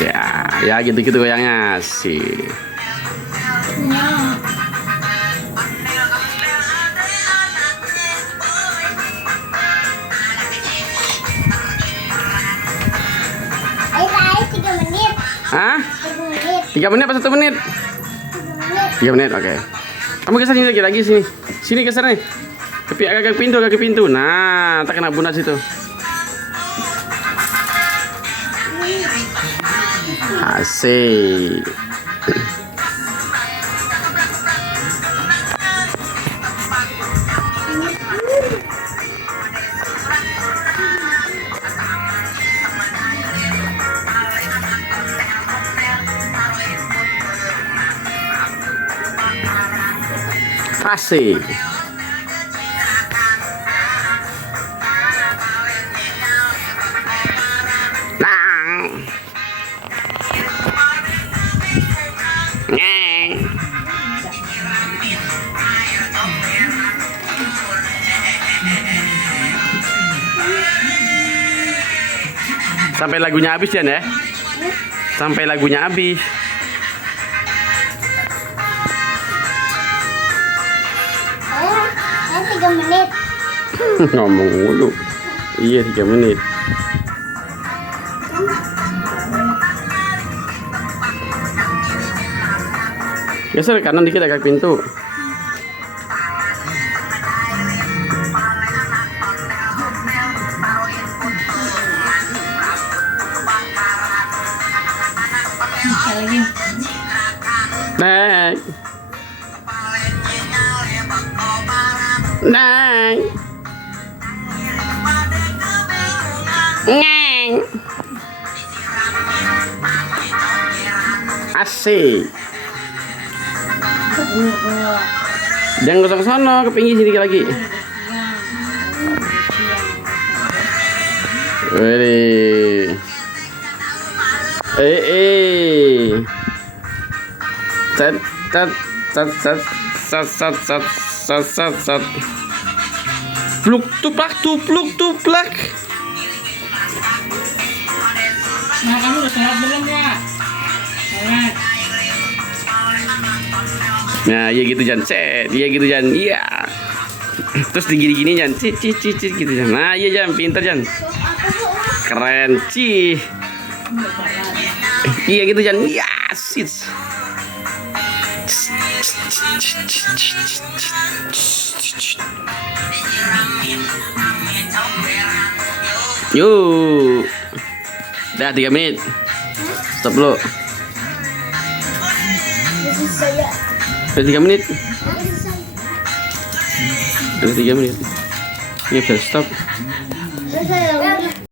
Ya gitu-gitu goyangnya sih. Ayo 3 menit. Hah? 3 menit. 3 menit apa 1 menit? 3 menit. 3 menit, oke. Kamu geser sini lagi sini. Sini geser nih. Kaki pintu. Nah, tak kena bunat situ. Asik. Asik. Nang. Neng. Sampai lagunya habis Jan ya. Sampai lagunya habis. Ayo 3 menit. Ngomong mulu. Iya 3 menit. Geser kanan dikit agak pintu. Neng. Neng. Neng. Asik. Jangan gosok sono, ke pinggir sini lagi. Wih. Tat tat tat tat tat tat tat tat tat tat. Tupluk tuplak. Nah, kamu udah sholat belum ya? Sholat. Nah, iya gitu Jan. Set, iya gitu Jan. Iya. Terus digini-gini Jan. Cit gitu Jan. Nah, iya Jan, pintar Jan. Keren, cih. Iya gitu Jan. Iya, sis. Yuk. Udah 3 menit. Stop dulu. Saya. Udah 3 menit. Udah 3 menit. Ini bisa stop. Saya.